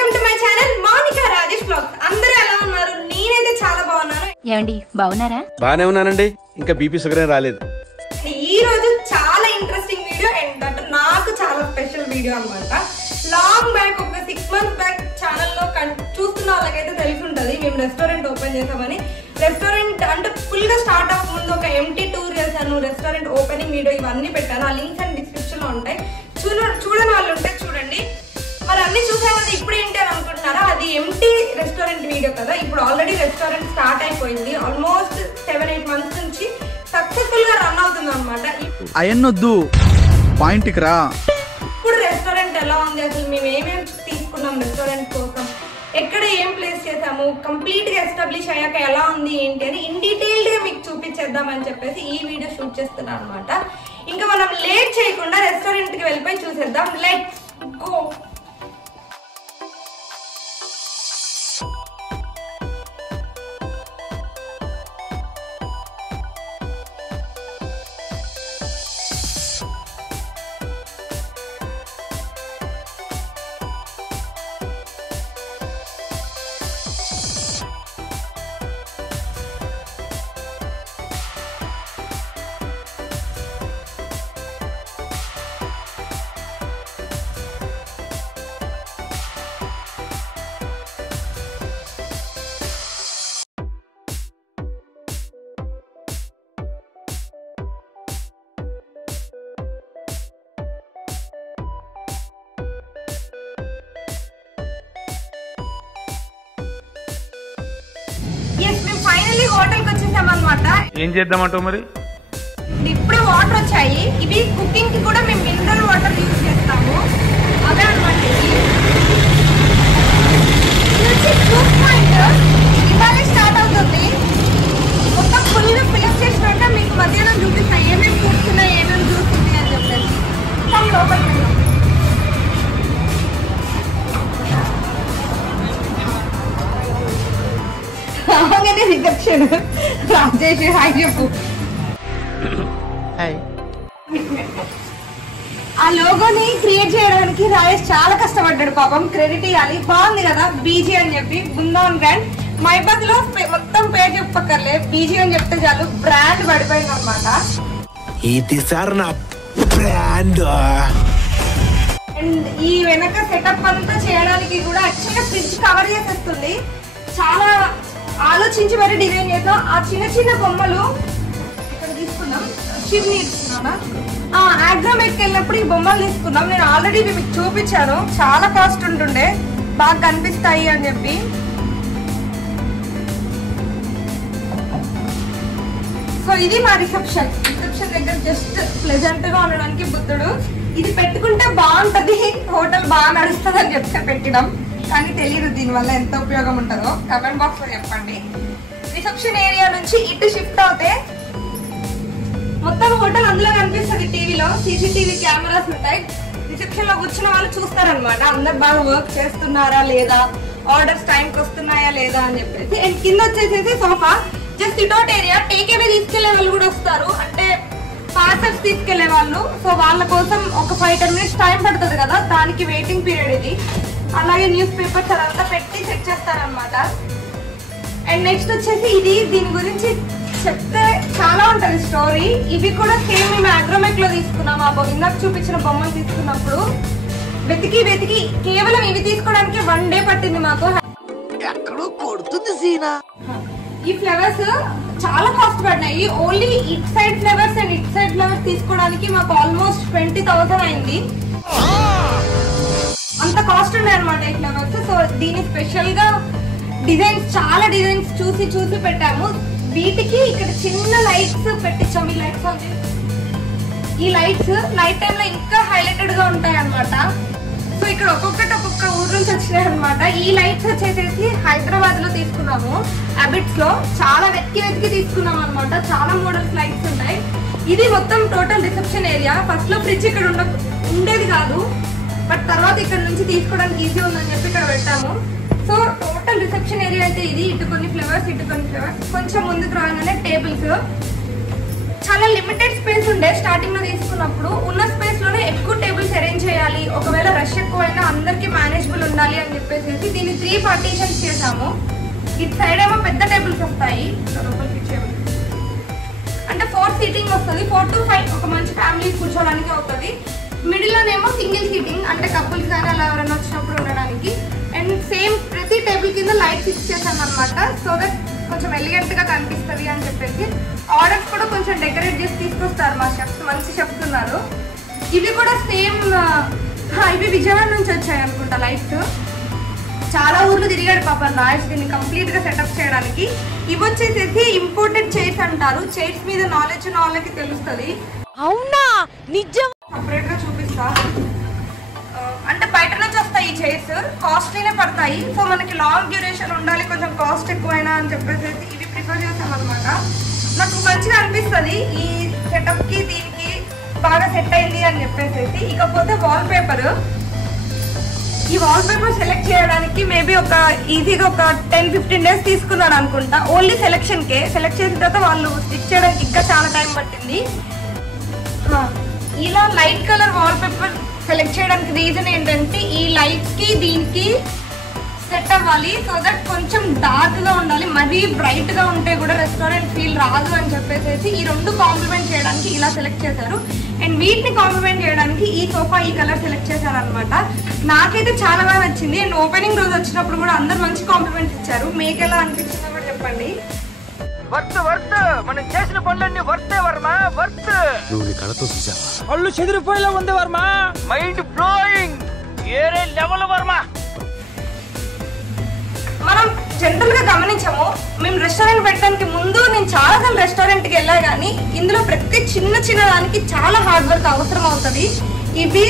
Welcome to my channel Monika Rajesh blogs. అందరూ ఎలా ఉన్నారు? నేనైతే చాలా బాగున్నాను. ఏమండి బాగున్నారా? బానే ఉన్నానండి. ఇంకా బీపీ షుగర్ రాలేదు. ఈ రోజు చాలా ఇంట్రెస్టింగ్ వీడియో అండ్ నాకు చాలా స్పెషల్ వీడియో అన్నమాట. లాంగ్ బ్యాక్ ఒక 6 months బ్యాక్ ఛానల్ లో చూస్తున్న వాళ్ళకైతే తెలిసి ఉంటది మేము రెస్టారెంట్ ఓపెన్ చేసామని. రెస్టారెంట్ అంటే ఫుల్ గా స్టార్ట్ అవ్వక ముందు ఒక ఎంటీ టూర్ చేశాను, రెస్టారెంట్ ఓపెనింగ్ వీడియో ఇవన్నీ పెట్టాను. ఆ లింక్స్ అండ్ డిస్క్రిప్షన్ లో ఉంటాయి. చూడని వాళ్ళు ఉంటే చూడండి. మరి అన్ని చూసాం కదా, ఇప్పుడు ఏంటి అని అనుకుంటున్నారా? అది ఎంటీ రెస్టారెంట్ వీడియో కదా. ఇప్పుడు ఆల్రెడీ రెస్టారెంట్ స్టార్ట్ అయిపోయింది. ఆల్మోస్ట్ 7-8 months నుంచి సక్సెస్ఫుల్ గా రన్ అవుతుంది అనమాట. అయన్నొద్దు పాయింట్కి రా. ఇప్పుడు రెస్టారెంట్ ఎలా ఉంది, అసలు మేము ఏమేమి తీసుకున్నాం రెస్టారెంట్ కోసం, ఎక్కడ ఏం ప్లేస్ చేసాము, కంప్లీట్ గా ఎస్టాబ్లిష్ అయ్యాక ఎలా ఉంది ఏంటి అని ఇన్ డీటెయిల్డ్ గా మీకు చూపించేద్దామని చెప్పేసి ఈ వీడియో షూట్ చేస్తున్నాను అనమాట. ఇంకా మనం లేట్ చేయకుండా రెస్టారెంట్ కి వెళ్ళిపోయి చూసేద్దాం. Let's go. ఫైనల్లీ హోటల్ కి వచ్చేసాం అనమాట. ఏం చేద్దామంటావు మరి? ఇప్పుడే వాటర్ వచ్చాయి. ఇవి కుకింగ్ కి కూడా మేము మినరల్ వాటర్ యూజ్ చేస్తాము. అదే అనమాట. ఇవాళ స్టార్ట్ అవుతుంది. మొత్తం ఫుల్ గా ఫిలప్ చేసినట్టే మీకు మధ్యాహ్నం చూపిస్తాయి ఏమేమి కూర్చున్నాయి, ఏమేమి చూస్తుంది అని చెప్పేసి. లోపలికి రిసెప్షన్. రాజేష్ హాయ్ చెప్పు. ఆ లోగోని క్రియేట్ చేయడానికి రాజేష్ చాలా కష్టపడ్డాడు పాపం. క్రెడిట్ ఇవ్వాలి. బాగుంది కదా బీజీ అని చెప్పి. బృందావన్ బ్రాండ్. మైబాద్ లో మొత్తం పేరు చెప్పక్కర్లే, బీజీ అని చెప్తే చాలు బ్రాండ్ పడిపోయింది అనమాట. అండ్ ఈ వెనక సెటప్ అంతా చేయడానికి కూడా యాక్చువల్గా ఫ్రిడ్జ్ కవర్ చేసేస్తుంది. చాలా ఆలోచించి మరి డిజైన్ చేద్దాం. ఆ చిన్న చిన్న బొమ్మలు ఇక్కడ తీసుకున్నాం. శివుని తీసుకున్నామా? ఆగ్రామేట్కి వెళ్ళినప్పుడు ఈ బొమ్మలు తీసుకున్నాం. నేను ఆల్రెడీ మీకు చూపించాను. చాలా కాస్ట్ ఉంటుండే, బాగా కనిపిస్తాయి అని చెప్పి. సో ఇది మా రిసెప్షన్. రిసెప్షన్ దగ్గర జస్ట్ ప్లెజెంట్ గా ఉండడానికి బుద్ధుడు. ఇది పెట్టుకుంటే బాగుంటది, హోటల్ బాగా నడుస్తుంది అని చెప్తే పెట్టినాం. కానీ తెలియదు దీనివల్ల ఎంత ఉపయోగం ఉంటుందో. కమెంట్ బాక్స్ లో చెప్పండి. రిసెప్షన్ ఏరియా నుంచి ఇటు షిఫ్ట్ అవుతే మొత్తం హోటల్ అందులో కనిపిస్తుంది. టీవీలో సీసీటీవీ కెమెరాస్ ఉంటాయి. రిసెప్షన్ లో కూర్చున్న వాళ్ళు చూస్తారనమాట అందరు బాగా వర్క్ చేస్తున్నారా లేదా, ఆర్డర్స్ టైంకి వస్తున్నాయా లేదా అని చెప్పేసి. అండ్ కింద వచ్చేసేసి సోఫా. జస్ట్ ఇటోట్ ఏరియా. టేక్ అవే తీసుకెళ్లే వాళ్ళు కూడా వస్తారు, అంటే పార్సల్స్ తీసుకెళ్లే వాళ్ళు. సో వాళ్ళ కోసం ఒక 5-10 minutes టైం పడుతుంది కదా, దానికి వెయిటింగ్ పీరియడ్ ఇది. అలాగే న్యూస్ పేపర్స్ అదంతా పెట్టి సెట్ చేస్తారనమాట. అండ్ నెక్స్ట్ వచ్చేసి ఇది, దీని గురించి చెప్తే చాలా ఉంటది స్టోరీ. ఇవి కూడా సేమ్ మేము అగ్రోమెక్ లో తీసుకున్నాం. ఆ ఇందాక చూపించిన బొమ్మలు తీసుకున్నప్పుడు వెతికి వెతికి కేవలం ఇవి తీసుకోవడానికి 1 day పట్టింది మాకు. ఈ ఫ్లవర్స్ చాలా కాస్ట్ పడినాయి. Only it side flowers and it side flowers తీసుకోవడానికి మాకు ఆల్మోస్ట్ 20,000 అయింది. అంత కాస్ట్ ఉండే అనమాట ఈ ఫ్లవర్స్. సో దీని స్పెషల్ గా డిజైన్స్, చాలా డిజైన్స్ చూసి చూసి పెట్టాము. వీటికి ఇక్కడ చిన్న లైట్స్ పెట్టించాము. ఈ లైట్స్ నైట్ టైమ్ లో ఇంకా హైలైటెడ్ గా ఉంటాయి అనమాట. సో ఇక్కడ ఒక్కొక్కటి ఒక్కొక్క ఊరు నుంచి వచ్చినాయి అనమాట. ఈ లైట్స్ వచ్చేసేసి హైదరాబాద్ లో తీసుకున్నాము, అబిట్స్ లో. చాలా వెతికి తీసుకున్నాం అనమాట. చాలా మోడల్స్ లైట్స్ ఉంటాయి. ఇది మొత్తం టోటల్ రిసెప్షన్ ఏరియా. ఫస్ట్ లో ఫ్రిడ్జ్ ఇక్కడ ఉండేది కాదు, బట్ తర్వాత ఇక్కడ నుంచి తీసుకోవడానికి ఈజీ ఉందని చెప్పి ఇక్కడ పెట్టాము. సో టోటల్ రిసెప్షన్ ఏరియా అయితే ఇది. ఇటు కొన్ని ఫ్లవర్స్, ఇటు కొన్ని ఫ్లవర్స్. కొంచెం ముందుకు రాగానే టేబుల్స్. చాలా లిమిటెడ్ స్పేస్ ఉండే స్టార్టింగ్ లో తీసుకున్నప్పుడు. ఉన్న స్పేస్ లోనే ఎక్కువ టేబుల్స్ అరేంజ్ చేయాలి చేయాలి, ఒకవేళ రష్ ఎక్కువైనా అందరికి మేనేజబుల్ ఉండాలి అని చెప్పేసి దీన్ని 3 పార్టీషన్స్ చేసాము. ఇటు సైడ్ ఏమో పెద్ద టేబుల్స్ వస్తాయి, అంటే 4 సీటింగ్ వస్తుంది, 4 to 5 ఒక మంచి ఫ్యామిలీ కూర్చోడానికి అవుతుంది. మిడిల్ లోనేమో సింగిల్ సీటింగ్, అంటే కపుల్స్ కానీ అలా ఎవరైనా వచ్చినప్పుడు ఉండడానికి. అండ్ సేమ్ ప్రతి టేబుల్ కింద లైట్ ఫిక్స్ చేసాం అనమాట, సో దట్ కొంచెం ఎలిగెంట్ గా కనిపిస్తుంది అని చెప్పేసి. ఆర్డర్స్ కూడా కొంచెం డెకరేట్ చేసి తీసుకొస్తారు మా షెఫ్స్, మంచి షెఫ్స్ ఉన్నారు. ఇవి కూడా సేమ్, ఇవి విజయవాడ నుంచి వచ్చాయి అనుకుంటా లైట్స్. చాలా ఊర్లు తిరిగాడు పాపం రాజేష్ దీన్ని కంప్లీట్ గా సెటప్ చేయడానికి. ఇవి వచ్చేసేసి ఇంపోర్టెడ్ చైర్స్ అంటారు. చైర్స్ మీద నాలెడ్జ్ ఉన్న వాళ్ళకి తెలుస్తుంది. అవునా, నిజం. సపరేట్ గా చూపిస్తా, అంటే బయట నుంచి వస్తాయి ఈ చైర్స్, కాస్ట్లీనే పడతాయి. సో మనకి లాంగ్ డ్యూరేషన్ ఉండాలి, కొంచెం కాస్ట్ ఎక్కువైనా అని చెప్పేసి ఇవి ప్రిఫర్ చేస్తాం అనమాట. నాకు మంచిగా అనిపిస్తుంది ఈ సెటప్ కి, దీనికి బాగా సెట్ అయింది అని చెప్పేసి. ఇకపోతే వాల్ పేపర్, ఈ వాల్ పేపర్ సెలెక్ట్ చేయడానికి మేబీ ఒక ఈజీగా ఒక 10-15 డేస్ తీసుకున్నాడు అనుకుంటా, ఓన్లీ సెలెక్షన్ కే. సెలెక్ట్ చేసిన తర్వాత వాళ్ళు స్టిచ్ చేయడానికి ఇంకా చాలా టైం పట్టింది. ఇలా light colour wall paper select చేయడానికి రీజన్ ఏంటంటే ఈ లైట్స్ కి దీనికి సెట్ అవ్వాలి, సో దట్ కొంచెం డార్క్ గా ఉండాలి, మరీ బ్రైట్ గా ఉంటే కూడా రెస్టారెంట్ ఫీల్ రాదు అని చెప్పేసి ఈ 2 కాంప్లిమెంట్ చేయడానికి ఇలా సెలెక్ట్ చేశారు. అండ్ వీటిని కాంప్లిమెంట్ చేయడానికి ఈ సోఫా ఈ కలర్ సెలెక్ట్ చేశారు అనమాట. నాకైతే చాలా బాగా నచ్చింది. అండ్ ఓపెనింగ్ రోజు వచ్చినప్పుడు కూడా అందరు మంచి కాంప్లిమెంట్స్ ఇచ్చారు. మీకు ఎలా అనిపించిందో కూడా చెప్పండి. వర్త్ మనం చేసిన పనులన్నీ వర్తే వర్మ, వర్త్. నువ్వు నీ కళతో చూసావా? పళ్ళు చెదిరిపోయేలా ఉంది వర్మ, మైండ్ బ్లోయింగ్, ఏరే లెవెల్ వర్మ. మనం జనరల్ గా గమనించాము, మేము రెస్టారెంట్ పెట్టడానికి ముందు నేను చాలా సార్లు రెస్టారెంట్ కి వెళ్ళా కానీ ఇందులో ప్రతి చిన్న దానికి చాలా హార్డ్ వర్క్ అవసరం అవుతుంది. ఇవి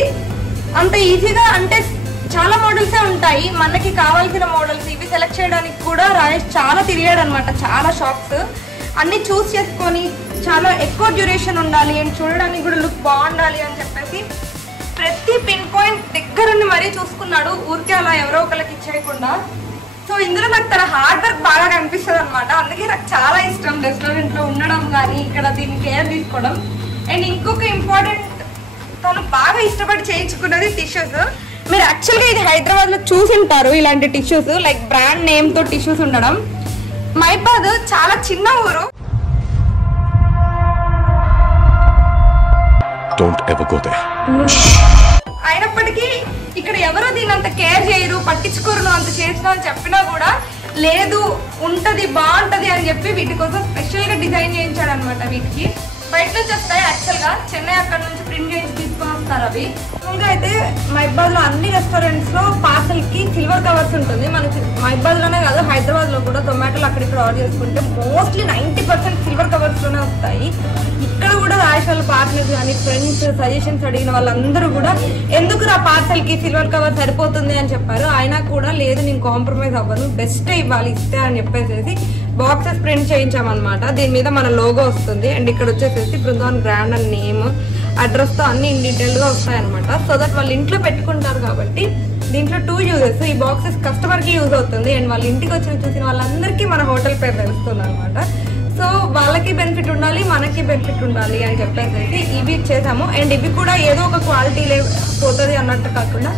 అంత ఈజీగా, అంటే చాలా మోడల్సే ఉంటాయి, మనకి కావాల్సిన మోడల్స్ ఇవి సెలెక్ట్ చేయడానికి కూడా రాజేష్ చాలా తిరిగాడు అనమాట. చాలా షాప్స్ అన్ని చూస్ చేసుకొని చాలా ఎక్కువ డ్యూరేషన్ ఉండాలి అండ్ చూడడానికి కూడా లుక్ బాగుండాలి అని చెప్పేసి ప్రతి పిన్ పాయింట్ దగ్గరుండి మరీ చూసుకున్నాడు, ఊరికే అలా ఎవరో ఒకరికి ఇచ్చేయకుండా. సో ఇందులో నాకు తన హార్డ్ వర్క్ బాగా కనిపిస్తుంది అనమాట. అందుకే నాకు చాలా ఇష్టం రెస్టారెంట్ లో ఉండడం కానీ ఇక్కడ దీన్ని కేర్ తీసుకోవడం. అండ్ ఇంకొక ఇంపార్టెంట్, తను బాగా ఇష్టపడి చేయించుకున్నది టిష్యూస్. మీరు యాక్చువల్గా ఇది హైదరాబాద్ లో చూసింటారు ఇలాంటి టిష్యూస్, లైక్ బ్రాండ్ నేమ్ తో టిష్యూస్ ఉండడం. మైబాద్ చాలా చిన్న ఊరు, అయినప్పటికీ ఇక్కడ ఎవరు దీని అంత కేర్ చేయరు, పట్టించుకోరు, నువ్వు అంత చేసినావు అని చెప్పినా కూడా లేదు ఉంటది బాగుంటది అని చెప్పి వీటి కోసం స్పెషల్ గా డిజైన్ చేయించాడు అనమాట. వీటికి బయట నుంచి వస్తాయి, యాక్చువల్ గా చెన్నై అక్కడ నుంచి ప్రింట్ చేసి తీసుకొని వస్తారు అవి. ఇంకా అయితే మైబాద్ లో అన్ని రెస్టారెంట్స్ లో పార్సల్ కి సిల్వర్ కవర్స్ ఉంటుంది. మనకి మైబాద్ లోనే కాదు హైదరాబాద్ లో కూడా జొమాటోలో అక్కడిక్కడ ఆర్డర్ చేసుకుంటే మోస్ట్లీ 90% సిల్వర్ కవర్స్ లోనే వస్తాయి. ఇక్కడ కూడా రాజేష్ వాళ్ళ పార్ట్నర్స్ కానీ ఫ్రెండ్స్ సజెషన్స్ అడిగిన వాళ్ళందరూ కూడా ఎందుకు నా పార్సల్ కి సిల్వర్ కవర్ సరిపోతుంది అని చెప్పారు. అయినా కూడా లేదు నేను కాంప్రమైజ్ అవ్వను, బెస్ట్ ఇవ్వాలి ఇస్తే అని చెప్పేసి బాక్సెస్ ప్రింట్ చేయించామన్నమాట. దీని మీద మన లోగో వస్తుంది అండ్ ఇక్కడ వచ్చేసేసి బృందావన్ గ్రాండ్ అని నేమ్ అడ్రస్ తో అన్ని ఇన్ డీటెయిల్ గా వస్తాయన్నమాట. సో దట్ వాళ్ళు ఇంట్లో పెట్టుకుంటారు కాబట్టి దీంట్లో 2 యూజెస్. ఈ బాక్సెస్ కస్టమర్ కి యూజ్ అవుతుంది అండ్ వాళ్ళ ఇంటికి వచ్చి చూసిన వాళ్ళందరికీ మన హోటల్ పేరు తెలుస్తుంది అనమాట. సో వాళ్ళకి బెనిఫిట్ ఉండాలి, మనకి బెనిఫిట్ ఉండాలి అని చెప్పేసి ఇవి ఇచ్చేసాము. అండ్ ఇవి కూడా ఏదో ఒక క్వాలిటీ పోతుంది అన్నట్టు కాకుండా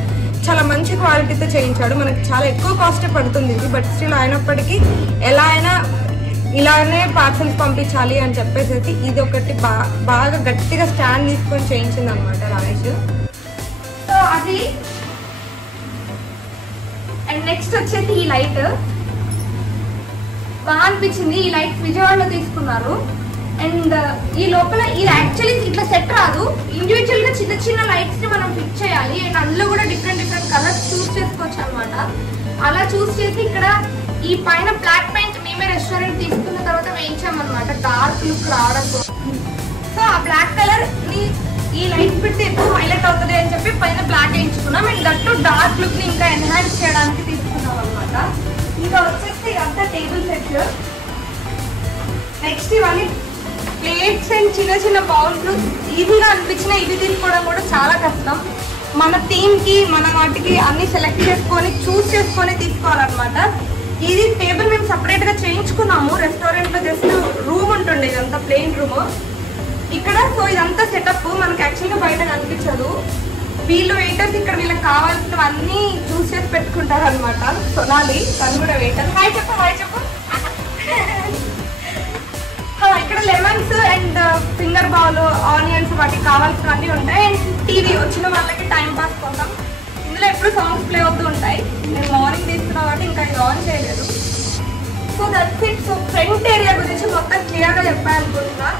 చాలా మంచి క్వాలిటీతో చేయించాడు. మనకి చాలా ఎక్కువ కాస్టే పడుతుంది ఇది, బట్ స్టిల్ అయినప్పటికీ ఎలా అయినా ఇలానే పార్సల్స్ పంపించాలి అని చెప్పేసి ఇది ఒకటి బాగా గట్టిగా స్టాండ్ తీసుకొని చేయించింది అనమాట రాజేష్. సో అది అండ్ నెక్స్ట్ వచ్చేసి ఈ లైట్ బాగా అనిపించింది. ఈ లైట్స్ విజయవాడలో తీసుకున్నారు అండ్ ఈ లోపల ఇది యాక్చువల్లీ ఇట్లా సెట్ రాదు, ఇండివిజువల్ గా చిన్న చిన్న లైట్స్ ని మనం ఫిక్స్ చేయాలి అండ్ అందులో కూడా డిఫరెంట్ కలర్స్ చూస్ చేసుకోవచ్చు అనమాట. అలా చూస్ చేసి ఇక్కడ ఈ పైన బ్లాక్ పెయింట్ మేమే రెస్టారెంట్ తీసుకున్న తర్వాత వేయించామన్నమాట డార్క్ లుక్ రావడం. సో ఆ బ్లాక్ కలర్ ని ఈ లైట్స్ పెడితే ఎక్కువ హైలైట్ అవుతుంది అని చెప్పి పైన బ్లాక్ వేయించుకున్నాం అండ్ దట్టు డార్క్ లుక్ ని ఇంకా ఎన్హాన్స్ చేయడానికి తీసుకున్నాం అనమాట. ఇంకా వచ్చేసి ఇదంతా టేబుల్ సెట్. నెక్స్ట్ ఇవన్నీ ప్లేట్స్ అండ్ చిన్న చిన్న బౌల్స్ ఈజీగా అనిపించిన ఇవి తీసుకోవడం కూడా చాలా కష్టం. మన థీమ్ కి మన వాటికి అన్ని సెలెక్ట్ చేసుకొని చూస్ చేసుకొని తీసుకోవాలన్నమాట. ఇది టేబుల్ మేము సపరేట్ గా చేయించుకున్నాము రెస్టారెంట్ లో, జస్ట్ రూమ్ ఉంటుండే ఇదంతా ప్లెయిన్ రూమ్ ఇక్కడ. సో ఇదంతా సెటప్ మనకి యాక్చువల్గా బయట కనిపించదు. వీళ్ళు వెయిటర్స్ ఇక్కడ వీళ్ళకి కావాల్సినవన్నీ చూస్ చేసి పెట్టుకుంటారు అనమాట. సొనాలి తను కూడా వెయిటర్. హాయ్ చెప్పు, హాయ్ చెప్పు. ఇక్కడ lemons and finger bowl, onions వాటికి కావాల్సినవన్నీ ఉంటాయి. అండ్ టీవీ వచ్చిన వాళ్ళకి టైం పాస్ కోసం ఇందులో ఎప్పుడు సాంగ్స్ ప్లే అవుతూ ఉంటాయి. నేను మార్నింగ్ తీసుకున్నా కాబట్టి ఇంకా ఇది ఆన్ చేయలేదు. So that's it. So front area గురించి మొత్తం క్లియర్గా చెప్పాను అనుకుంటున్నా.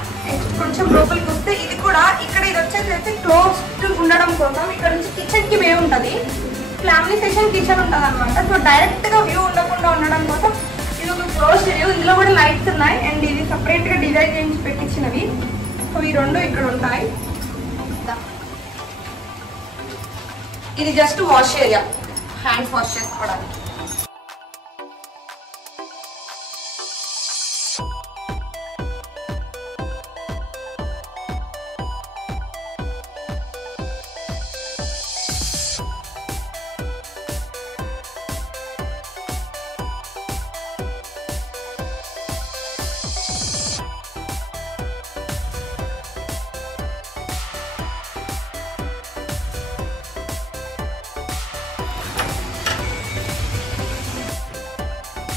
కొంచెం లోపలికి వస్తే ఇది కూడా ఇక్కడ ఇది వచ్చేసి క్లోజ్డ్ ఉండడం కోసం ఇక్కడ నుంచి కిచెన్కి వే ఉంటుంది. ఫ్యామిలీ సెషన్ కిచెన్ ఉంటుంది అనమాట. సో డైరెక్ట్గా వ్యూ ఉండకుండా ఉండడం కోసం ఇది ఒక క్లోజ్డ్ వ్యూ. ఇందులో కూడా లైట్స్ ఉన్నాయి అండ్ ఇది సపరేట్గా డిజైన్ చేయించి పెట్టించినవి. సో ఈ రెండు ఇక్కడ ఉంటాయి. ఇది just wash area, hands wash చేసుకోవడానికి.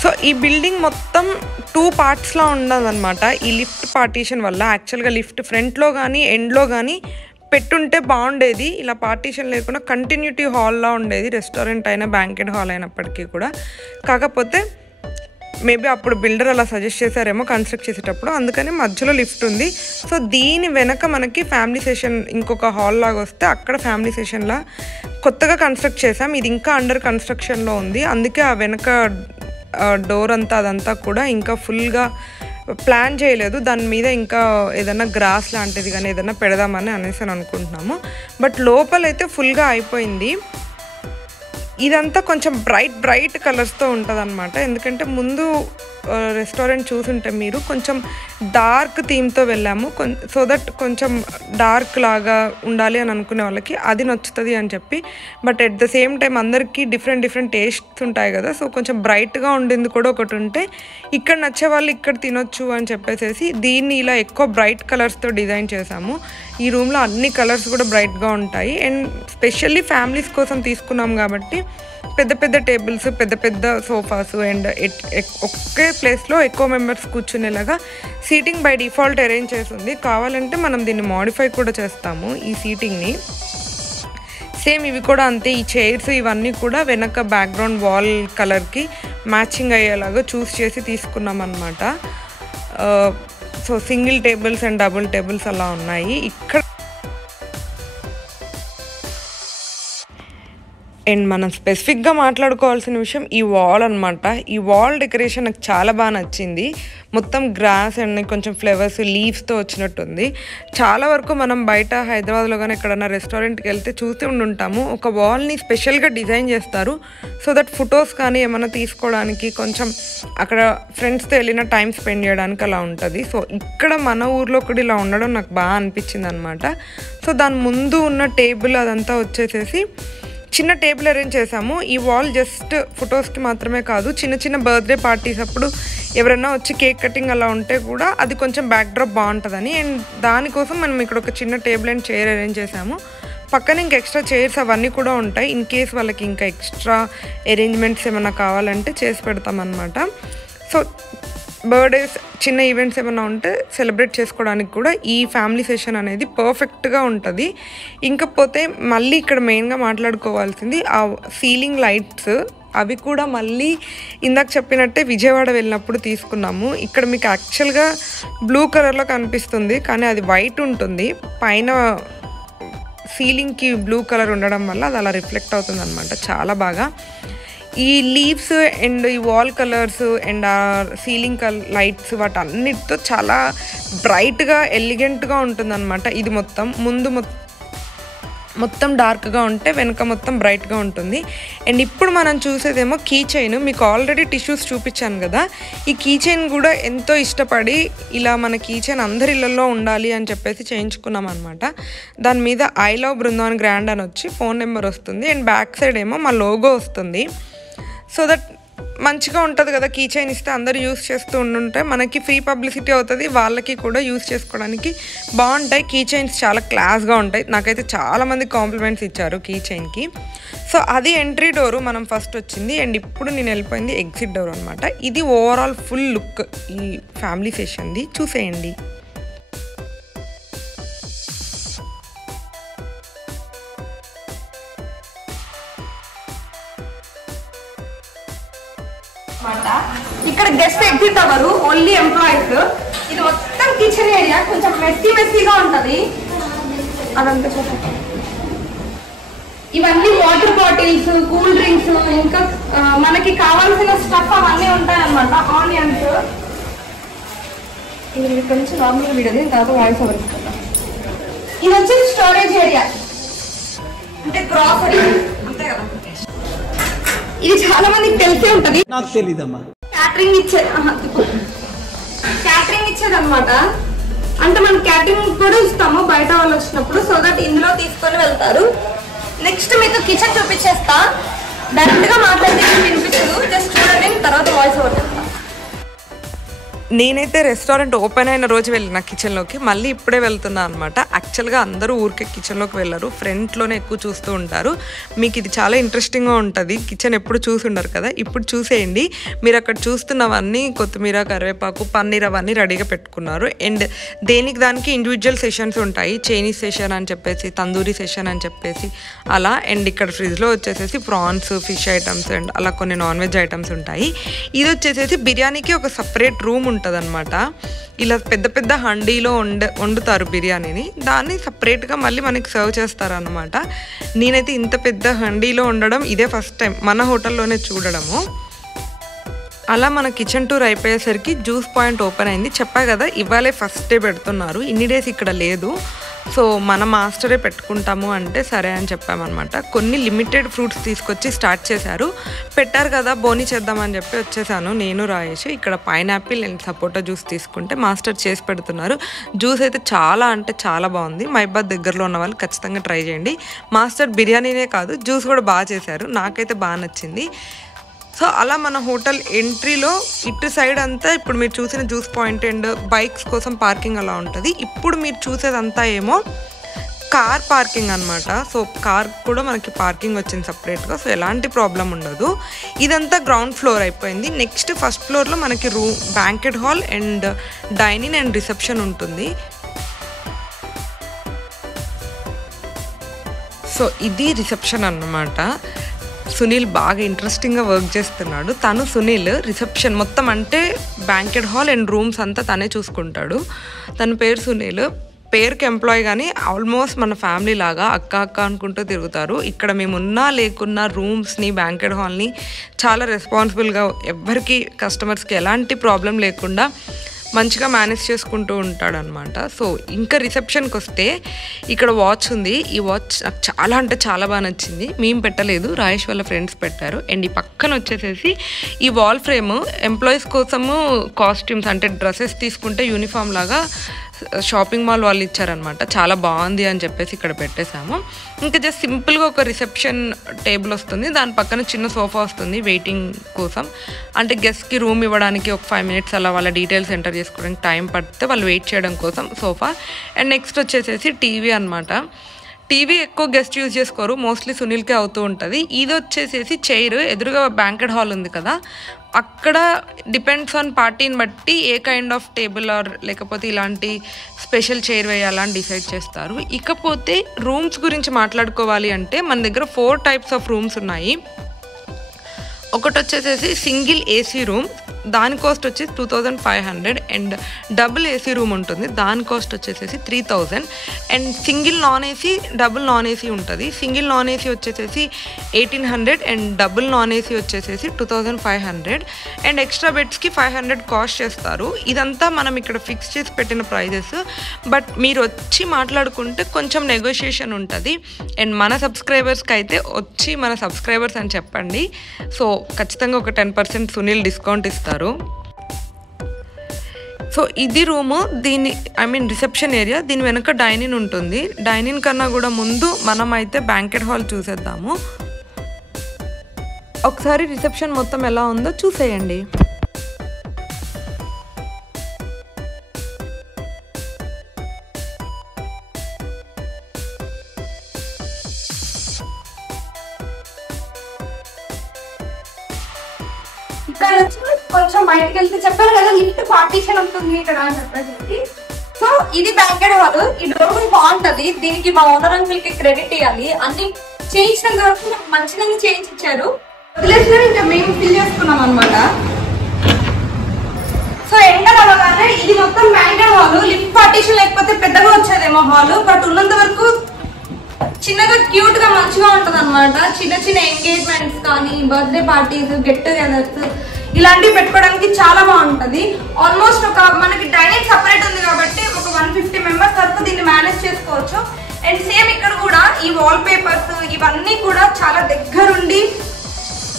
సో ఈ బిల్డింగ్ మొత్తం 2 పార్ట్స్లో ఉండదన్నమాట. ఈ లిఫ్ట్ పార్టీషన్ వల్ల యాక్చువల్గా లిఫ్ట్ ఫ్రంట్లో కానీ ఎండ్లో కానీ పెట్టుంటే బాగుండేది. ఇలా పార్టీషన్ లేకుండా కంటిన్యూటీ హాల్లా ఉండేది. రెస్టారెంట్ అయినా బ్యాంకెట్ హాల్ అయినప్పటికీ కూడా. కాకపోతే మేబీ అప్పుడు బిల్డర్ అలా సజెస్ట్ చేశారేమో కన్స్ట్రక్ట్ చేసేటప్పుడు, అందుకని మధ్యలో లిఫ్ట్ ఉంది. సో దీని వెనక మనకి ఫ్యామిలీ సెషన్ ఇంకొక హాల్ లాగా వస్తే అక్కడ ఫ్యామిలీ సెషన్లా కొత్తగా కన్స్ట్రక్ట్ చేసాం. ఇది ఇంకా అండర్ కన్స్ట్రక్షన్లో ఉంది. అందుకే ఆ వెనక డోర్ అంతా అదంతా కూడా ఇంకా ఫుల్గా ప్లాన్ చేయలేదు. దాని మీద ఇంకా ఏదైనా గ్రాస్ లాంటిది కానీ ఏదైనా పెడదామని అనేసి అనుకుంటున్నాము. బట్ లోపలైతే ఫుల్గా అయిపోయింది. ఇదంతా కొంచెం బ్రైట్ కలర్స్తో ఉంటుంది అనమాట. ఎందుకంటే ముందు రెస్టారెంట్ చూసుంటే మీరు కొంచెం డార్క్ థీమ్తో వెళ్ళాము. సో దట్ కొంచెం డార్క్ లాగా ఉండాలి అని అనుకునే వాళ్ళకి అది నచ్చుతుంది అని చెప్పి. But at the same time అందరికీ డిఫరెంట్ టేస్ట్స్ ఉంటాయి కదా. సో కొంచెం బ్రైట్గా ఉండింది కూడా ఒకటి ఉంటే ఇక్కడ నచ్చే వాళ్ళు ఇక్కడ తినొచ్చు అని చెప్పేసి దీన్ని ఇలా ఎక్కువ బ్రైట్ కలర్స్తో డిజైన్ చేసాము. ఈ రూమ్లో అన్ని కలర్స్ కూడా బ్రైట్గా ఉంటాయి. అండ్ స్పెషల్లీ ఫ్యామిలీస్ కోసం తీసుకున్నాం కాబట్టి పెద్ద టేబుల్స్, పెద్ద సోఫాస్ అండ్ ఒకే ప్లేస్లో ఎక్కువ మెంబర్స్ కూర్చునేలాగా సీటింగ్ బై డిఫాల్ట్ అరేంజ్ చేస్తుంది. కావాలంటే మనం దీన్ని మోడిఫై కూడా చేస్తాము ఈ సీటింగ్ని. సేమ్ ఇవి కూడా అంతే. ఈ చైర్స్ ఇవన్నీ కూడా వెనక బ్యాక్గ్రౌండ్ వాల్ కలర్కి మ్యాచింగ్ అయ్యేలాగా చూస్ చేసి తీసుకున్నాం అన్నమాట. So single tables and double tables అలా ఉన్నాయి ఇక్కడ. అండ్ మనం స్పెసిఫిక్గా మాట్లాడుకోవాల్సిన విషయం ఈ వాల్ అనమాట. ఈ వాల్ డెకరేషన్ నాకు చాలా బాగా నచ్చింది. మొత్తం గ్రాస్ అండ్ కొంచెం ఫ్లవర్స్, లీవ్స్తో వచ్చినట్టుంది. చాలా వరకు మనం బయట హైదరాబాద్లో కానీ ఎక్కడన్నా రెస్టారెంట్కి వెళ్తే చూస్తూ ఉంటాము. ఒక వాల్ని స్పెషల్గా డిజైన్ చేస్తారు సో దట్ ఫొటోస్ కానీ ఏమైనా తీసుకోవడానికి, కొంచెం అక్కడ ఫ్రెండ్స్తో వెళ్ళిన టైం స్పెండ్ చేయడానికి అలా ఉంటుంది. సో ఇక్కడ మన ఊర్లో కూడా ఇలా ఉండడం నాకు బాగా అనిపించింది అనమాట. సో దాని ముందు ఉన్న టేబుల్ అదంతా వచ్చేసేసి చిన్న టేబుల్ అరేంజ్ చేసాము. ఈ వాల్ జస్ట్ ఫొటోస్కి మాత్రమే కాదు, చిన్న బర్త్డే పార్టీస్ అప్పుడు ఎవరైనా వచ్చి కేక్ కటింగ్ అలా ఉంటే కూడా అది కొంచెం బ్యాక్డ్రాప్ బాగుంటుందని. అండ్ దానికోసం మనం ఇక్కడ ఒక చిన్న టేబుల్ అండ్ చైర్ అరేంజ్ చేసాము. పక్కన ఇంకా ఎక్స్ట్రా చైర్స్ అవన్నీ కూడా ఉంటాయి. ఇన్ కేస్ వాళ్ళకి ఇంకా ఎక్స్ట్రా అరేంజ్మెంట్స్ ఏమైనా కావాలంటే చేసి పెడతామన్నమాట. సో బర్త్డేస్, చిన్న ఈవెంట్స్ ఏమైనా ఉంటే సెలబ్రేట్ చేసుకోవడానికి కూడా ఈ ఫ్యామిలీ సెషన్ అనేది పర్ఫెక్ట్గా ఉంటుంది. ఇంకపోతే మళ్ళీ ఇక్కడ మెయిన్గా మాట్లాడుకోవాల్సింది ఆ సీలింగ్ లైట్స్. అవి కూడా మళ్ళీ ఇందాక చెప్పినట్టే విజయవాడ వెళ్ళినప్పుడు తీసుకున్నాము. ఇక్కడ మీకు యాక్చువల్గా బ్లూ కలర్లో కనిపిస్తుంది కానీ అది వైట్ ఉంటుంది. పైన సీలింగ్కి బ్లూ కలర్ ఉండడం వల్ల అది అలా రిఫ్లెక్ట్ అవుతుంది అనమాట చాలా బాగా. ఈ లీవ్స్ అండ్ ఈ వాల్ కలర్స్ అండ్ ఆ సీలింగ్ లైట్స్ వాటన్నిటితో చాలా బ్రైట్గా ఎలిగెంట్గా ఉంటుందన్నమాట. ఇది ముందు మొత్తం డార్క్గా ఉంటే వెనక మొత్తం బ్రైట్గా ఉంటుంది. అండ్ ఇప్పుడు మనం చూసేదేమో కీ చైన్. మీకు ఆల్రెడీ టిష్యూస్ చూపించాను కదా. ఈ కీ చైన్ కూడా ఎంతో ఇష్టపడి ఇలా మన కీ చైన్ అందరి ఇళ్ళల్లో ఉండాలి అని చెప్పేసి చేయించుకున్నాం అనమాట. దాని మీద ఐ లవ్ బృందావన్ గ్రాండ్ అని వచ్చి ఫోన్ నెంబర్ వస్తుంది అండ్ బ్యాక్ సైడ్ ఏమో మా లోగో వస్తుంది. సో దట్ మంచిగా ఉంటుంది కదా, కీ చైన్ ఇస్తే అందరూ యూస్ చేస్తూ ఉంటే మనకి ఫ్రీ పబ్లిసిటీ అవుతుంది, వాళ్ళకి కూడా యూస్ చేసుకోవడానికి బాగుంటాయి. కీ చైన్స్ చాలా క్లాస్గా ఉంటాయి. నాకైతే చాలామంది కాంప్లిమెంట్స్ ఇచ్చారు కీ చైన్కి. సో అది ఎంట్రీ డోరు మనం ఫస్ట్ వచ్చింది. అండ్ ఇప్పుడు నేను వెళ్ళిపోయింది ఎగ్జిట్ డోర్ అనమాట. ఇది ఓవరాల్ ఫుల్ లుక్ ఈ ఫ్యామిలీ సెషన్ది, చూసేయండి. ఇక్కడ గెస్ట్ ఎగ్జిట్ అవ్వరు, ఓన్లీ ఎంప్లాయీస్. ఇది మొత్తం కిచెన్ ఏరియా, కొంచెం మెస్సీగా ఉంటది. అదంతా చూడండి. ఇవన్నీ వాటర్ బాటిల్స్, కూల్ డ్రింక్స్, ఇంకా మనకి కావాల్సిన స్టఫ్ అవన్నీ ఉంటాయి అన్నమాట. ఆనియన్స్. ఇది ఇక్కడ నుంచి నార్మల్ వీడియో, తర్వాత వాయిస్ ఓవర్ ఇస్తాను. ఇది వచ్చి స్టోరేజ్ ఏరియా, అంటే గ్రాసరీ అంతే కదా. ఇది చాలా మందికి తెలిసే ఉంటది. నాకు తెలీదమ్మా. క్యాటరింగ్ ఇచ్చేది అనమాట. అంటే మనం క్యాటరింగ్ కూడా ఇస్తాము బయట వాళ్ళు వచ్చినప్పుడు, సో దట్ ఇందులో తీసుకొని వెళ్తారు. నెక్స్ట్ మీకు కిచెన్ చూపించేస్తా. డైరెక్ట్ గా మాట్లాడితే వినిపించదు, జస్ట్ చూడండి, తర్వాత వాయిస్ ఓవర్ చేస్తా. నేనైతే రెస్టారెంట్ ఓపెన్ అయిన రోజు వెళ్ళిన కిచెన్లోకి, మళ్ళీ ఇప్పుడే వెళ్తున్నా అనమాట. యాక్చువల్గా అందరూ ఊరికే కిచెన్లోకి వెళ్ళరు, ఫ్రంట్లోనే ఎక్కువ చూస్తూ ఉంటారు. మీకు ఇది చాలా ఇంట్రెస్టింగ్గా ఉంటుంది. కిచెన్ ఎప్పుడు చూసి ఉండరు కదా, ఇప్పుడు చూసేయండి. మీరు అక్కడ చూస్తున్నవన్నీ కొత్తిమీర, కరివేపాకు, పన్నీర్ అవన్నీ రెడీగా పెట్టుకున్నారు. అండ్ దేనికి దానికి ఇండివిజువల్ సెషన్స్ ఉంటాయి. చైనీస్ సెషన్ అని చెప్పేసి, తందూరి సెషన్ అని చెప్పేసి అలా. అండ్ ఇక్కడ ఫ్రిడ్జ్లో వచ్చేసేసి ప్రాన్స్, ఫిష్ ఐటమ్స్ అండ్ అలా కొన్ని నాన్ వెజ్ ఐటమ్స్ ఉంటాయి. ఇది వచ్చేసేసి బిర్యానీకి ఒక సపరేట్ రూమ్ ఉంటుంది అనమాట. ఇలా పెద్ద పెద్ద హండీలో వండుతారు బిర్యానీని, దాన్ని సపరేట్గా మళ్ళీ మనకి సర్వ్ చేస్తారు అనమాట. నేనైతే ఇంత పెద్ద హండీలో ఉండడం ఇదే ఫస్ట్ టైం మన హోటల్లోనే చూడడము. అలా మన కిచెన్ టూర్ అయిపోయేసరికి జ్యూస్ పాయింట్ ఓపెన్ అయింది. చెప్పా కదా ఇవాళే ఫస్ట్ డే పెడుతున్నారు, ఇన్ని డేస్ ఇక్కడ లేదు. సో మన మాస్టరే పెట్టుకుంటాము అంటే సరే అని చెప్పామన్నమాట. కొన్ని లిమిటెడ్ ఫ్రూట్స్ తీసుకొచ్చి స్టార్ట్ చేశారు. పెట్టారు కదా బోని చేద్దామని చెప్పి వచ్చేసాను నేను, రాయేష్. ఇక్కడ పైనాపిల్ అండ్ సపోటా జ్యూస్ తీసుకుంటే మాస్టర్ చేసి పెడుతున్నారు. జ్యూస్ అయితే చాలా అంటే చాలా బాగుంది. మైబాద్ దగ్గరలో ఉన్న వాళ్ళు ఖచ్చితంగా ట్రై చేయండి. మాస్టర్ బిర్యానీనే కాదు జ్యూస్ కూడా బాగా చేశారు, నాకైతే బాగా నచ్చింది. సో అలా మన హోటల్ ఎంట్రీలో ఇటు సైడ్ అంతా ఇప్పుడు మీరు చూసిన జ్యూస్ పాయింట్ అండ్ బైక్స్ కోసం పార్కింగ్ అలా ఉంటుంది. ఇప్పుడు మీరు చూసేదంతా ఏమో కార్ పార్కింగ్ అనమాట. సో కార్ కూడా మనకి పార్కింగ్ వచ్చింది సపరేట్గా, సో ఎలాంటి ప్రాబ్లం ఉండదు. ఇదంతా గ్రౌండ్ ఫ్లోర్ అయిపోయింది. నెక్స్ట్ ఫస్ట్ ఫ్లోర్లో మనకి banquet hall and dining and reception ఉంటుంది. సో ఇది రిసెప్షన్ అన్నమాట. సునీల్ బాగా ఇంట్రెస్టింగ్గా వర్క్ చేస్తున్నాడు. సునీల్ రిసెప్షన్ మొత్తం అంటే బ్యాంకెట్ హాల్ అండ్ రూమ్స్ అంతా తనే చూసుకుంటాడు. తన పేరు సునీల్, పేరుకి ఎంప్లాయ్ కానీ ఆల్మోస్ట్ మన ఫ్యామిలీ లాగా అక్క అనుకుంటూ తిరుగుతారు. ఇక్కడ మేమున్నా లేకున్నా రూమ్స్ని, బ్యాంకెట్ హాల్ని చాలా రెస్పాన్సిబుల్గా, ఎవ్వరికి కస్టమర్స్కి ఎలాంటి ప్రాబ్లం లేకుండా మంచిగా మేనేజ్ చేసుకుంటూ ఉంటాడు అనమాట. సో ఇంకా రిసెప్షన్కి వస్తే ఇక్కడ వాచ్ ఉంది. ఈ వాచ్ నాకు చాలా అంటే చాలా బాగా నచ్చింది. మేము పెట్టలేదు, రాయేష్ వాళ్ళ ఫ్రెండ్స్ పెట్టారు. అండ్ ఈ పక్కన వచ్చేసేసి ఈ వాల్ ఫ్రేమ్ ఎంప్లాయీస్ కోసము కాస్ట్యూమ్స్ అంటే డ్రెస్సెస్ తీసుకుంటే యూనిఫామ్ లాగా షాపింగ్ మాల్ వాళ్ళు ఇచ్చారనమాట. చాలా బాగుంది అని చెప్పేసి ఇక్కడ పెట్టేశాము. ఇంకా జస్ట్ సింపుల్గా ఒక రిసెప్షన్ టేబుల్ వస్తుంది, దాని పక్కన చిన్న సోఫా వస్తుంది వెయిటింగ్ కోసం. అంటే గెస్ట్కి రూమ్ ఇవ్వడానికి ఒక 5 minutes అలా వాళ్ళ డీటెయిల్స్ ఎంటర్ చేసుకోవడానికి టైం పడితే వాళ్ళు వెయిట్ చేయడం కోసం సోఫా. అండ్ నెక్స్ట్ వచ్చేసేసి టీవీ అనమాట. టీవీ ఎక్కువ గెస్ట్ యూజ్ చేసుకోరు, మోస్ట్లీ సునీల్కే అవుతూ ఉంటుంది. ఇది వచ్చేసేసి చైర్, ఎదురుగా బ్యాంకెట్ హాల్ ఉంది కదా, అక్కడ డిపెండ్స్ ఆన్ పార్టీని బట్టి ఏ కైండ్ ఆఫ్ టేబుల్ ఆర్ లేకపోతే ఇలాంటి స్పెషల్ చైర్ వేయాలని డిసైడ్ చేస్తారు. ఇకపోతే రూమ్స్ గురించి మాట్లాడుకోవాలి అంటే మన దగ్గర 4 types ఆఫ్ రూమ్స్ ఉన్నాయి. ఒకటి వచ్చేసేసి సింగిల్ ఏసీ రూమ్, దాని కాస్ట్ వచ్చి 2500. అండ్ డబుల్ ఏసీ రూమ్ ఉంటుంది, దాని కాస్ట్ వచ్చేసేసి 3000. And single non AC, double non AC ఉంటుంది. సింగిల్ నాన్ ఏసీ వచ్చేసేసి 1800 అండ్ డబుల్ నాన్ ఏసీ వచ్చేసేసి 2500. అండ్ ఎక్స్ట్రా బెడ్స్కి 500 కాస్ట్ చేస్తారు. ఇదంతా మనం ఇక్కడ ఫిక్స్ చేసి పెట్టిన ప్రైజెస్. బట్ మీరు వచ్చి మాట్లాడుకుంటే కొంచెం నెగోషియేషన్ ఉంటుంది. అండ్ మన సబ్స్క్రైబర్స్కి అయితే వచ్చి మన సబ్స్క్రైబర్స్ అని చెప్పండి. సో ఖచ్చితంగా ఒక 10% సునీల్ డిస్కౌంట్ ఇస్తారు. సో ఇది రూము, రిసెప్షన్ ఏరియా. దీని వెనక డైనింగ్ ఉంటుంది. డైనింగ్ కన్నా కూడా ముందు మనం అయితే బ్యాంకెట్ హాల్ చూసేద్దాము. ఒకసారి రిసెప్షన్ మొత్తం ఎలా ఉందో చూసేయండి. ఇక్కడ కొంచెం బయటకు వెళ్తే చెప్పారు కదా లిఫ్ట్ పార్టీషన్ ఉంటుంది ఇక్కడ అని చెప్పేసి. సో ఇది బ్యాంకెట్ హాల్. ఈ డోర్ కూడా బాగుంటది. దీనికి మా ఓనర్ అంకుల్ కి క్రెడిట్ ఇవ్వాలి. అన్ని చేయించిన వరకు మంచిగా చేయించి ఇచ్చారు. వదిలేసిన ఇంకా మేము ఫిల్ చేసుకున్నాం అనమాట. సో ఎంటర్ అవ్వగానే ఇది మొత్తం బ్యాంకెట్ హాల్. లిఫ్ట్ పార్టీషన్ లేకపోతే పెద్దగా వచ్చేదేమో హాల్. బట్ ఉన్నంత వరకు చిన్నగా క్యూట్ గా మంచిగా ఉంటది అనమాట. చిన్న చిన్న ఎంగేజ్మెంట్స్ కానీ బర్త్డే పార్టీస్ గెట్ టుగెదర్స్ ఇలాంటివి పెట్టుకోవడానికి చాలా బాగుంటది. ఆల్మోస్ట్ ఒక మనకి డైనింగ్ సపరేట్ ఉంది కాబట్టి ఒక 150 మెంబర్స్ వరకు దీన్ని మేనేజ్ చేసుకోవచ్చు. అండ్ సేమ్ ఇక్కడ కూడా ఈ వాల్ పేపర్స్ ఇవన్నీ కూడా చాలా దగ్గరుండి